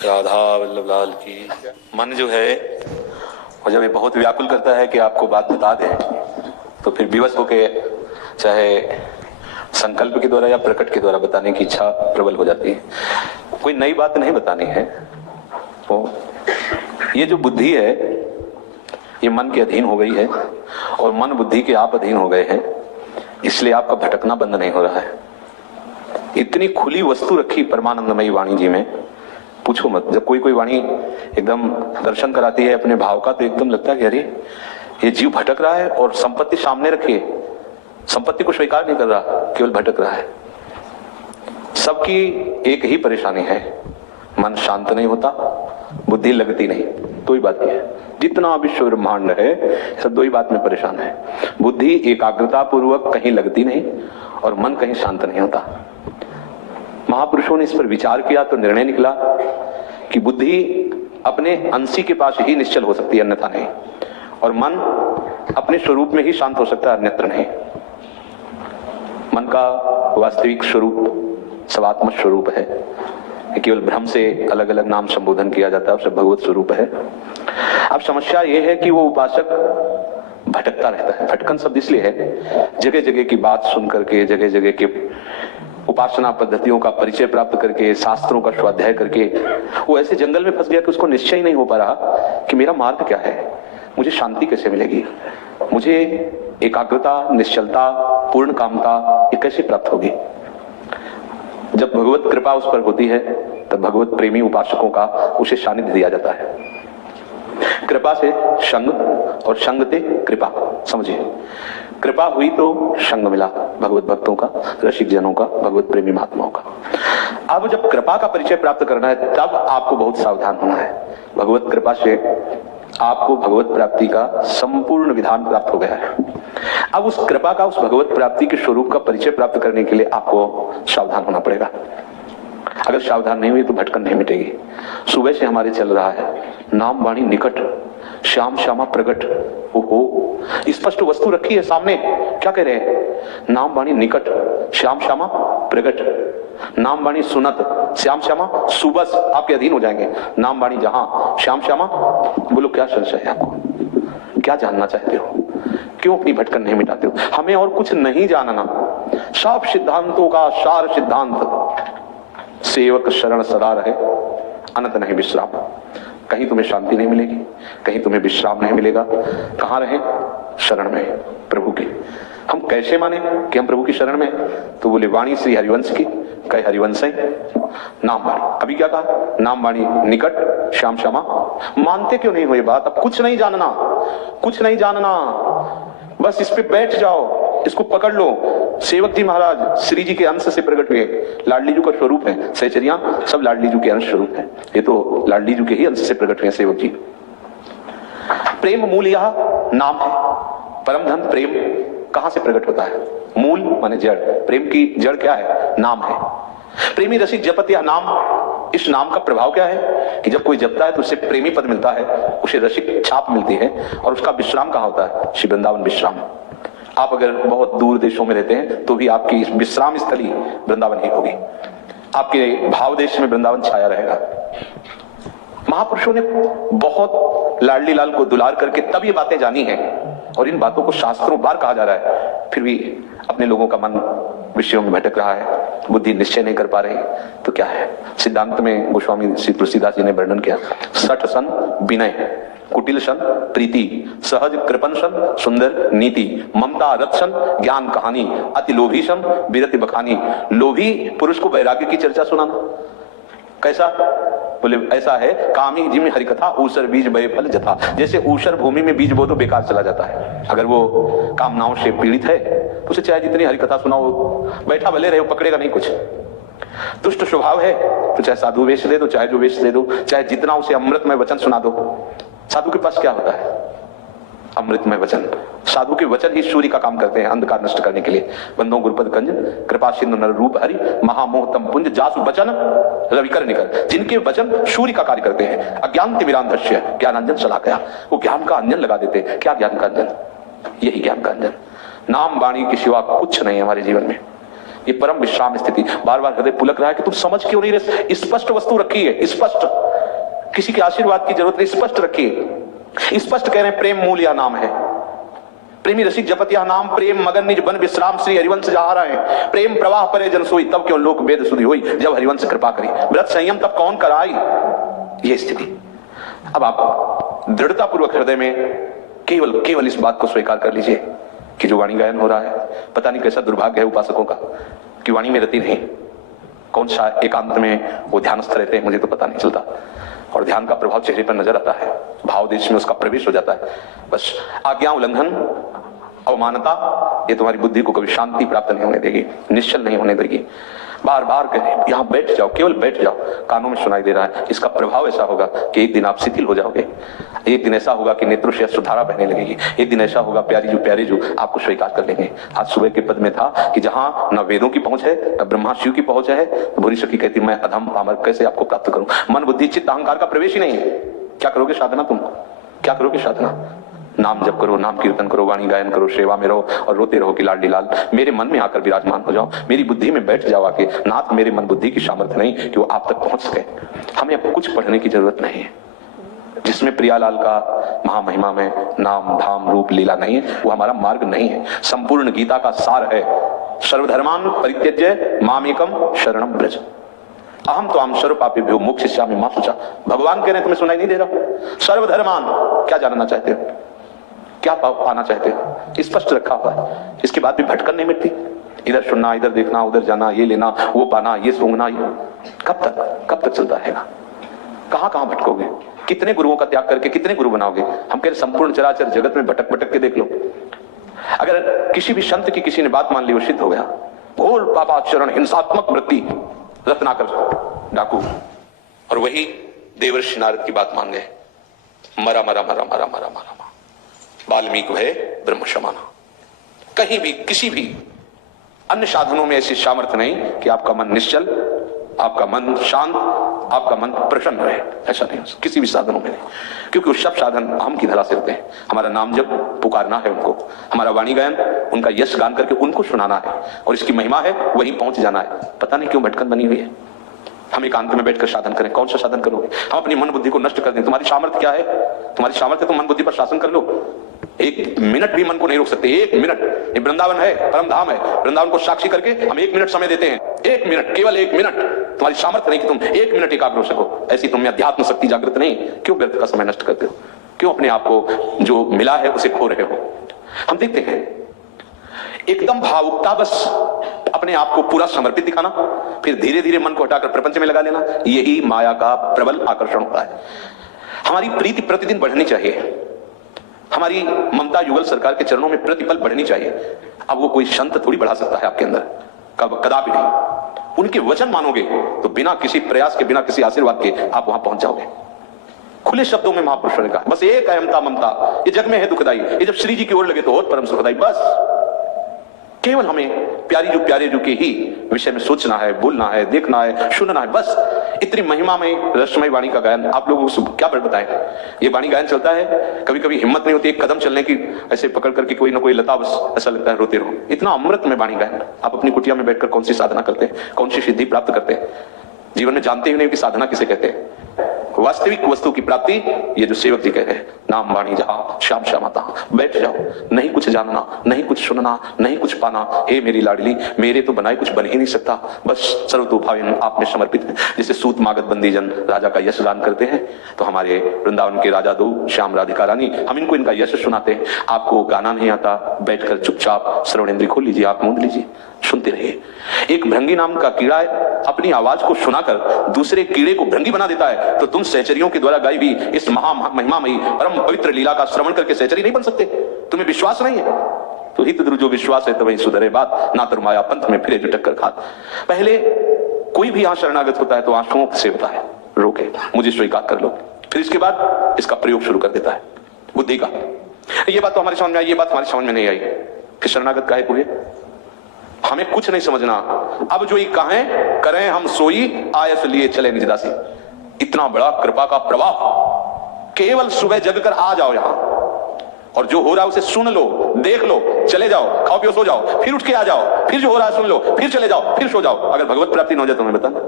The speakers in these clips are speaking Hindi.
राधा वल्लभ लाल की। मन जो है वो जब ये बहुत व्याकुल करता है कि आपको बात बता दे, तो फिर विवश होके चाहे संकल्प के द्वारा या प्रकट के द्वारा बताने की इच्छा प्रबल हो जाती है। कोई नई बात नहीं बतानी है। तो ये जो बुद्धि है ये मन के अधीन हो गई है और मन बुद्धि के आप अधीन हो गए हैं, इसलिए आपका भटकना बंद नहीं हो रहा है। इतनी खुली वस्तु रखी परमानंदमयी वाणी जी में, पूछो मत। जब कोई कोई वाणी एकदम दर्शन कराती है अपने भाव का, तो एकदम लगता है कि अरे ये जीव भटक रहा है और संपत्ति सामने रखी है, संपत्ति को स्वीकार नहीं कर रहा, केवल भटक रहा है। सबकी एक ही परेशानी है, मन शांत नहीं होता, बुद्धि लगती नहीं। दो ही बात है, जितना विश्व ब्रह्मांड है सब दो ही बात में परेशान है। बुद्धि एकाग्रता पूर्वक कहीं लगती नहीं और मन कहीं शांत नहीं होता। महापुरुषों ने इस पर विचार किया तो निर्णय निकला कि बुद्धि अपने अंशी के पास ही निश्चल हो सकती है, अन्यथा नहीं, और मन अपने स्वरूप में ही शांत हो सकता है, अन्यत्र नहीं। मन का वास्तविक स्वरूप सवात्मक स्वरूप है, केवल भ्रम से अलग अलग नाम संबोधन किया जाता है, उससे भगवत स्वरूप है। अब समस्या यह है कि वो उपासक भटकता रहता है। भटकन शब्द इसलिए है, जगह जगह की बात सुन करके, जगह जगह के उपासना पद्धतियों का परिचय प्राप्त करके, शास्त्रों का स्वाध्याय करके वो ऐसे जंगल में फंस गया कि उसको निश्चय ही नहीं हो पा रहा कि मेरा मार्ग क्या है, मुझे शांति कैसे मिलेगी, मुझे एकाग्रता, निश्चलता, पूर्ण कामता ये कैसे प्राप्त होगी। जब भगवत कृपा उस पर होती है तब भगवत प्रेमी उपासकों का उसे सानिध्य दिया जाता है। कृपा से संग और संग से कृपा, समझिए। कृपा हुई तो संग मिला भगवत भक्तों का, रसिक जनों का, भगवत प्रेमी महात्माओं का। अब जब कृपा का परिचय प्राप्त करना है तब आपको बहुत सावधान होना है। भगवत कृपा से आपको भगवत प्राप्ति का संपूर्ण विधान प्राप्त हो गया है। अब उस कृपा का, उस भगवत प्राप्ति के स्वरूप का परिचय प्राप्त करने के लिए आपको सावधान होना पड़ेगा। अगर सावधान नहीं हुई तो भटकन नहीं मिटेगी। सुबह से हमारे चल रहा है नाम वाणी निकट, श्याम श्यामा प्रगट। ओहो, स्पष्ट वस्तु रखी है सामने, क्या कह रहे हैं? नाम वाणी निकट, श्याम श्यामा प्रगट। नाम वाणी सुनत, श्याम श्यामा सुबस आपके अधीन हो जाएंगे। नाम वाणी जहां, श्याम श्यामा। बोलो क्या संशय है आपको? क्या जानना चाहते हो? क्यों अपनी भटकन नहीं मिटाते हो? हमें और कुछ नहीं जानना, सब सिद्धांतों का सार सिद्धांत, सेवक शरण सदा रहे, अनंत नहीं विश्राम। कहीं तुम्हें शांति नहीं मिलेगी, कहीं तुम्हें विश्राम नहीं मिलेगा। कहां रहे? शरण में, प्रभु की। हम कैसे माने कि हम प्रभु की शरण में? तो बोले वाणी श्री हरिवंश की, कई हरिवंश नाम वाणी। अभी क्या कहा? नाम वाणी निकट, श्याम श्यामा। मानते क्यों नहीं हो ये बात? अब कुछ नहीं जानना, कुछ नहीं जानना, बस इस पे बैठ जाओ, इसको पकड़ लो। सेवक जी महाराज श्री जी के अंश से प्रकट हुए, लाडली जी का स्वरूप है। सहचरिया सब लाडली जी के अंश स्वरूप है, ये तो लाडली जी के ही अंश से प्रकट हुए सेवक जी। प्रेम मूल यह नाम है। परम धन प्रेम कहां से प्रकट होता है? मूल माने जड़। प्रेम की जड़ क्या है? नाम है। प्रेमी रसिक जपत यह नाम। इस नाम का प्रभाव क्या है कि जब कोई जपता है तो उसे प्रेमी पद मिलता है, उसे रसिक छाप मिलती है, और उसका विश्राम कहां होता है? श्री वृंदावन विश्राम। आप अगर बहुत दूर देशों में रहते हैं तो भी आपकी विश्राम स्थली वृंदावन ही होगी। आपके भाव देश में वृंदावन छाया रहेगा। महापुरुषों ने बहुत लाडली लाल को दुलार करके तब ये बातें जानी हैं, और इन बातों को शास्त्रों बार कहा जा रहा है, फिर भी अपने लोगों का मन विषयों में भटक रहा है, बुद्धि निश्चय नहीं कर पा रही। तो क्या है? सिद्धांत में गोस्वामी श्री तुलसीदास जी ने वर्णन किया, सठ सन विनय, कुटिल सन प्रीति, सहज कृपण सन सुंदर नीति, ममता रथ सन ज्ञान कहानी, अति लोभी सन विरति बखानी। लोभी पुरुष को वैराग्य की चर्चा सुनाना। कैसा? बोले ऐसा है, कामी जिम हरिकथा ऊसर बीज बय फल जथा। जैसे ऊसर भूमि में बीज बो तो बेकार चला जाता है। अगर वो कामनाओं से पीड़ित है तो उसे चाहे जितनी हरिकथा सुनाओ, बैठा भले रहे, पकड़ेगा नहीं कुछ। दुष्ट स्वभाव है तो चाहे साधु वेश दे दो, चाहे जो वेश दे दो, चाहे जितना उसे अमृतमय वचन सुना दो। साधु के पास क्या होता है? अमृतमय वचन। साधु के वचन ही सूर्य का काम करते हैं अंधकार नष्ट करने के लिए। बंदो गुरुपद कंज कृपा सिंधु नर रूप हरि महामोह तम पुंज जासु वचन रविकर निकर। जिनके वचन सूर्य का कार्य करते हैं। अज्ञान तिमिरांधस्य ज्ञानांजन शलाकया, वो ज्ञान का अंजन लगा देते हैं। क्या ज्ञान का अंजन? यही ज्ञान का अंजन। नाम वाणी के सिवा कुछ नहीं हमारे जीवन में। ये परम विश्राम स्थिति। बार बार हृदय पुलक रहा है कि तुम समझ क्यों नहीं रहे। स्पष्ट वस्तु रखी है, स्पष्ट, किसी के आशीर्वाद की जरूरत नहीं, स्पष्ट रखी है। स्पष्ट कह रहे हैं प्रेम मूल या नाम है। प्रेमी रसिक जपत यह नाम, प्रेम मगन निज बन विश्राम श्री हरिवंश जहा रहे हैं। प्रेम प्रवाह परे जन सोई, तब क्यों लोक वेद सुधि होई, जब हरिवंश कृपा करी। व्रत संयम तब कौन कराई, ये स्थिति। अब आप दृढ़ता पूर्वक हृदय में केवल इस बात को स्वीकार कर लीजिए कि जो वाणी गायन हो रहा है, पता नहीं कैसा दुर्भाग्य है उपासकों का कि वाणी में रति नहीं। कौन सा एकांत में वो ध्यानस्थ रहते हैं मुझे तो पता नहीं चलता, और ध्यान का प्रभाव चेहरे पर नजर आता है, भाव देश में उसका प्रवेश हो जाता है। बस आज्ञा उल्लंघन, अवमानता, ये तुम्हारी बुद्धि को कभी शांति प्राप्त नहीं होने देगी, निश्चल नहीं होने देगी। बार बार कहें यहां बैठ जाओ, केवल बैठ जाओ, कानों में सुनाई दे रहा है। इसका प्रभाव ऐसा होगा कि एक दिन आप शिथिल हो जाओगे, एक दिन ऐसा होगा कि नेत्रों से अश्रुधारा बहने लगेगी, एक दिन ऐसा होगा प्यारे जो आपको स्वीकार कर लेंगे। आज सुबह के पद में था कि जहां न वेदों की पहुंच है, न ब्रह्मा शिव की पहुंच है, तो भूरी सखी कहती मैं अधम पामर कैसे आपको प्राप्त करूं। मन बुद्धि चित्त अहंकार का प्रवेश ही नहीं है। क्या करोगे साधना, तुम क्या करोगे साधना? नाम जप करो, नाम कीर्तन करो, वाणी गायन करो, सेवा में रहो और रोते रहो कि लाडली लाल मेरे मन में आकर विराजमान हो जाओ, मेरी बुद्धि में बैठ जाओ आके। नाथ मेरे मन बुद्धि की सामर्थ्य नहीं कि वो आप तक पहुंच सके। हमें अब कुछ पढ़ने की जरूरत नहीं है। जिसमें प्रियालाल का महामहिमा में नाम धाम रूप लीला नहीं है, वो हमारा मार्ग नहीं है। संपूर्ण गीता का सार है सर्वधर्मान परित्यज्य मामेकम शरणम ब्रज, अहम तो हम सर्व पापेभ्यो मोक्षयिष्यामि मा शुचा। भगवान कह रहे हैं, तुम्हें सुनाई नहीं दे रहा? सर्वधर्मान, क्या जानना चाहते हो, क्या पाना चाहते हो? स्पष्ट रखा हुआ है। इसके बाद भी भटकन नहीं मिटती, इधर सुनना, इधर देखना, उधर जाना, ये लेना, वो पाना, ये सूंघना, ये कब तक चलता रहेगा? कहां भटकोगे? कितने गुरुओं का त्याग करके कितने गुरु बनाओगे? हम कह रहे संपूर्ण चराचर जगत में भटक के देख लो। अगर किसी भी संत की किसी ने बात मान ली, वो सिद्ध हो गया। घोर पापाचरण, हिंसात्मक वृत्ति, रत्नाकर डाकू, और वही देवर्षि नारद की बात मान गए। मरा मरा मरा मरा मरा मरा वाल्मीकि है ब्रह्म समाना। कहीं भी किसी भी अन्य साधनों में ऐसी सामर्थ्य नहीं कि आपका मन निश्चल, आपका मन शांत, आपका मन प्रसन्न रहे। ऐसा नहीं किसी भी साधनों में नहीं, क्योंकि वो सब साधन हम की धरा से होते हैं। हमारा नाम जब पुकारना है उनको, हमारा वाणी गायन उनका यश गान करके उनको सुनाना है, और इसकी महिमा है वहीं पहुंच जाना है। पता नहीं क्यों भटकन बनी हुई है। हम एकांत में बैठकर साधन करें। कौन सा साधन करोगे? हम अपनी मन बुद्धि को नष्ट कर दें। तुम्हारी सामर्थ्य क्या है? तुम्हारी सामर्थ्य तो मन बुद्धि पर शासन कर लो। एक मिनट भी मन को नहीं रोक सकते। एक मिनट, ये वृंदावन है, परम धाम है, वृंदावन को साक्षी करके हम 1 मिनट समय देते हैं। 1 मिनट, केवल 1 मिनट। तुम्हारी सामर्थ्य नहीं कि तुम 1 मिनट एकाग्र हो सको। ऐसी तुम में अध्यात्म शक्ति जागृत नहीं। क्यों व्यर्थ का समय नष्ट करते हो? क्यों अपने आप को जो मिला है उसे खो रहे हो? हम देखते हैं एकदम भावुकता, बस अपने आप को पूरा समर्पित दिखाना, फिर धीरे धीरे मन को हटाकर प्रपंच में लगा लेना, यही माया का प्रबल आकर्षण होता है। हमारी प्रीति प्रतिदिन बढ़नी चाहिए। हमारी ममता युगल सरकार के चरणों में प्रतिपल बढ़नी चाहिए। अब वो कोई संत थोड़ी बढ़ा सकता है आपके अंदर, कदापि नहीं। उनके वचन मानोगे तो बिना किसी प्रयास के, बिना किसी आशीर्वाद के आप वहां पहुंच जाओगे। खुले शब्दों में महापुरुष ने कहा, बस एक अहमता ममता ये जग में है दुखदाई, ये जब श्री जी की ओर लगे तो और परम सुखदाई। बस केवल हमें प्यारे जो के ही विषय में सोचना है, बोलना है, देखना है, सुनना है। बस इतनी महिमा में रसमय वाणी का गायन आप लोगों को क्या बताएं। ये वाणी गायन चलता है, कभी कभी हिम्मत नहीं होती एक कदम चलने की, ऐसे पकड़ करके कोई ना कोई लता, बस ऐसा लगता है रोते रहो। इतना अमृत में वाणी गायन। आप अपनी कुटिया में बैठकर कौन सी साधना करते हैं, कौन सी सिद्धि प्राप्त करते हैं? जीवन में जानते ही नहीं कि साधना किसे कहते हैं। वास्तविक वस्तु की प्राप्ति ये जो सेवक जी कह रहे हैं, नाम वाणी जहां श्याम श्यामता, बैठ जाओ, नहीं कुछ जानना, नहीं कुछ सुनना, नहीं कुछ पाना। हे मेरी लाडली, मेरे तो बनाए कुछ बन ही नहीं सकता, बस सर्वतोभावेन आप में समर्पित है। जैसे सूत मागध बंदी जन राजा का यश गान करते हैं, तो हमारे वृंदावन के राजा दो श्याम राधिका रानी, हम इनको इनका यश सुनाते हैं। आपको गाना नहीं आता, बैठकर चुपचाप श्रवणेंद्रिय खोल लीजिए, आप मूंद लीजिए, सुनते रहिए। एक भृंगी नाम का कीड़ा अपनी आवाज को सुनाकर दूसरे कीड़े को भृंगी बना देता है, तो तुम सहचरियों के द्वारा गाई हुई इस महिमामयी परम पवित्र लीला का श्रवण करके सहचरी नहीं बन सकते? तुम्हें विश्वास नहीं है तो हित जो विश्वास है तो वही सुधरे बात, ना तो माया पंथ में फिरे जो टक्कर खात। पहले कोई भी यहां शरणागत होता है तो आंसुओं से होता है, रोके, मुझे स्वीकार कर लो, फिर इसके बाद इसका प्रयोग शुरू कर देता है बुद्धि का। ये बात तो हमारी समझ में आई, ये बात हमारी समझ में नहीं आई कि शरणागत काहे हुए, हमें कुछ नहीं समझना। अब जो ये कहें करें हम सोई, आयस लिए चले निजदासी। इतना बड़ा कृपा का प्रवाह, केवल सुबह जग कर आ जाओ यहां, और जो हो रहा है उसे सुन लो, देख लो, चले जाओ, खाओ पियो सो जाओ, फिर उठ के आ जाओ, फिर जो हो रहा है सुन लो, फिर चले जाओ, फिर सो जाओ। अगर भगवत प्राप्ति न हो जाए तो हमें बताना।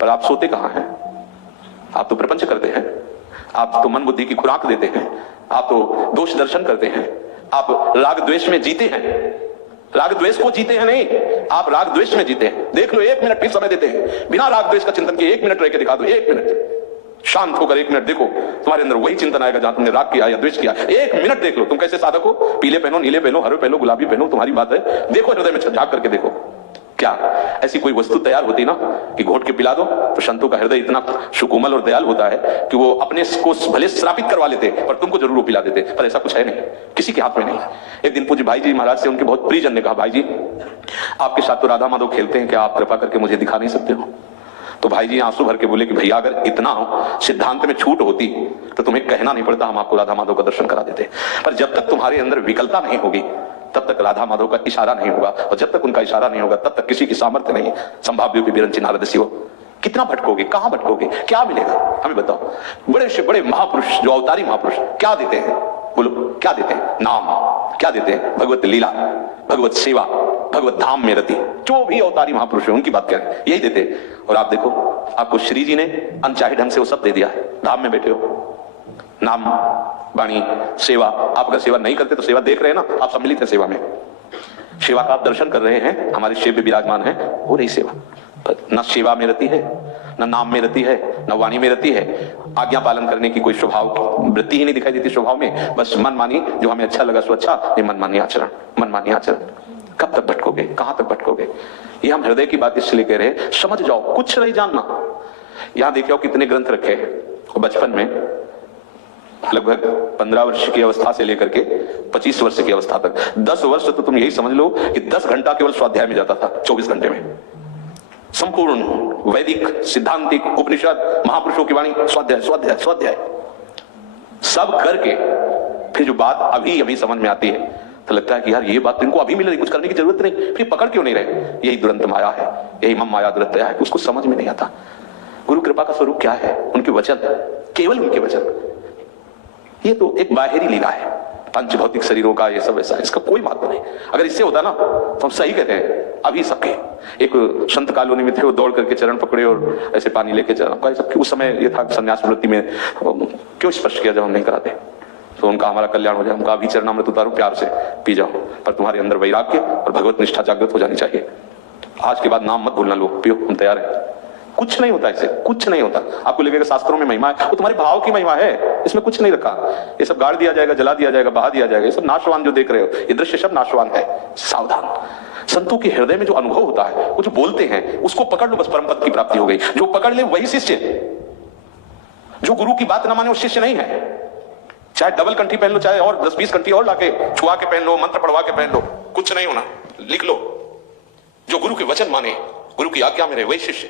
पर आप सोते कहां हैं? आप तो प्रपंच करते हैं, आप तो मन बुद्धि की खुराक देते हैं, आप तो दोष दर्शन करते हैं, आप राग द्वेष में जीते हैं। राग द्वेष को जीते हैं नहीं, आप राग द्वेष में जीते हैं। देख लो, 1 मिनट फिर समय देते हैं, बिना राग द्वेष का चिंतन किए 1 मिनट रह के दिखा दो। 1 मिनट शांत होकर 1 मिनट देखो, तुम्हारे अंदर वही चिंतन आएगा जहां तुमने राग किया या द्वेष किया। 1 मिनट देख लो, तुम कैसे साधक हो। पीले पहनो, नीले पहनो, हरे पहनो, गुलाबी पहनो, तुम्हारी बात है। देखो हृदय में झांक करके देखो, क्या ऐसी कोई वस्तु तैयार होती ना कि घोट के पिला दो तो संतों का हृदय इतना सुकोमल और दयाल होता है कि वो अपने को भले श्रापित करवा लेते पर तुमको जरूर वो पिला देते। पर ऐसा कुछ है नहीं, किसी के हाथ में नहीं। एक दिन पूज्य भाई जी महाराज से उनके बहुत प्रियजन ने कहा, भाई जी आपके साथ तो राधा माधव खेलते हैं, क्या आप कृपा करके मुझे दिखा नहीं सकते हो? तो भाई जी आंसू भर के बोले कि भैया अगर इतना सिद्धांत में छूट होती तो तुम्हें कहना नहीं पड़ता, हम आपको राधा माधव का दर्शन करा देते। पर जब तक तुम्हारे अंदर विकलता नहीं होगी तब तक राधा माधव का इशारा नहीं होगा, और जब तक उनका इशारा नहीं होगा तब तक किसी की सामर्थ्य नहीं। संभाव्य विरंची नारदसी हो, कितना भटकोगे, कहां भटकोगे, क्या मिलेगा हमें बताओ। बड़े से बड़े महापुरुष, जो अवतारी महापुरुष क्या देते हैं? बोलो क्या देते हैं? नाम। क्या देते हैं? भगवत लीला, भगवत सेवा, भगवत धाम में रति। जो भी अवतारी महापुरुष है उनकी बात करें, यही देते हैं। और आप देखो, आपको श्री जी ने अनचाहे ढंग से वो सब दे दिया है। धाम में बैठे हो, नाम, वाणी, सेवा। आप अगर सेवा नहीं करते तो सेवा देख रहे हैं ना, आप सम्मिलित है सेवा में। सेवा का आप दर्शन कर रहे हैं, हमारे शिव में विराजमान है, हो रही सेवा। न सेवा में रहती है, न नाम में रहती है, न वाणी में रहती है। आज्ञा पालन करने की कोई स्वभाव वृत्ति ही नहीं दिखाई देती स्वभाव में। बस मन मानी, जो हमें अच्छा लगा सो अच्छा, ये मनमानी आचरण, मनमानी आचरण। कब तक भटकोगे, कहां तक भटकोगे? ये हम हृदय की बात इसलिए कह रहे हैं, समझ जाओ, कुछ नहीं जानना। यहां देखिए कितने ग्रंथ रखे हैं। बचपन में लगभग 15 वर्ष की अवस्था से लेकर के 25 वर्ष की अवस्था तक 10 वर्ष तो तुम यही समझ लो कि 10 घंटा केवल स्वाध्याय में जाता था। 24 घंटे में संपूर्ण वैदिक, सिद्धांतिक, उपनिषद, महापुरुषों की वाणी, स्वाध्याय स्वाध्याय स्वाध्याय सब करके फिर जो बात अभी अभी समझ में आती है तो लगता है कि यार ये बात तुमको अभी मिल रही, कुछ करने की जरूरत नहीं, फिर पकड़ क्यों नहीं रहे? यही दुरंत माया है, यही मम माया दुरंतया है। उसको समझ में नहीं आता गुरु कृपा का स्वरूप क्या है, उनके वचन, केवल उनके वचन। ये तो एक बाहरी लीला है, पंच भौतिक शरीरों का ये सब ऐसा, इसका कोई महत्व नहीं। अगर इससे होता ना तो हम सही कहते हैं। अभी सबके एक संत कॉलोनी में थे, वो दौड़ करके चरण पकड़े और ऐसे पानी लेके चरण सबके। उस समय ये था संन्यास वृत्ति में क्यों स्पर्श किया जब हम नहीं कराते तो उनका हमारा कल्याण हो जाए। उनका अभी चरणामृत उतारो, प्यार से पी जाओ, पर तुम्हारे अंदर वैराग्य और भगवत निष्ठा जागृत हो जानी चाहिए। आज के बाद नाम मत भूलना, लो पियो, हम तैयार है। कुछ नहीं होता, इससे कुछ नहीं होता। आपको लगेगा शास्त्रों में महिमा है, वो तुम्हारे भाव की महिमा है, इसमें कुछ नहीं रखा। ये सब गाड़ दिया जाएगा, जला दिया जाएगा, बहा दिया जाएगा। ये सब नाशवान जो देख रहे हो, ये दृश्य सब नाशवान है। सावधान। संतों के हृदय में जो अनुभव होता है, वो जो बोलते हैं उसको पकड़ लो, बस परम पद की प्राप्ति हो गई। जो पकड़ ले वही शिष्य। जो गुरु की बात ना माने वो शिष्य नहीं है। चाहे डबल कंठी पहन लो, चाहे और 10-20 कंठी और लाके छुआ के पहन लो, मंत्र पढ़वा के पहन लो, कुछ नहीं होना। लिख लो, जो गुरु के वचन माने, गुरु की आज्ञा में रहे, वही शिष्य।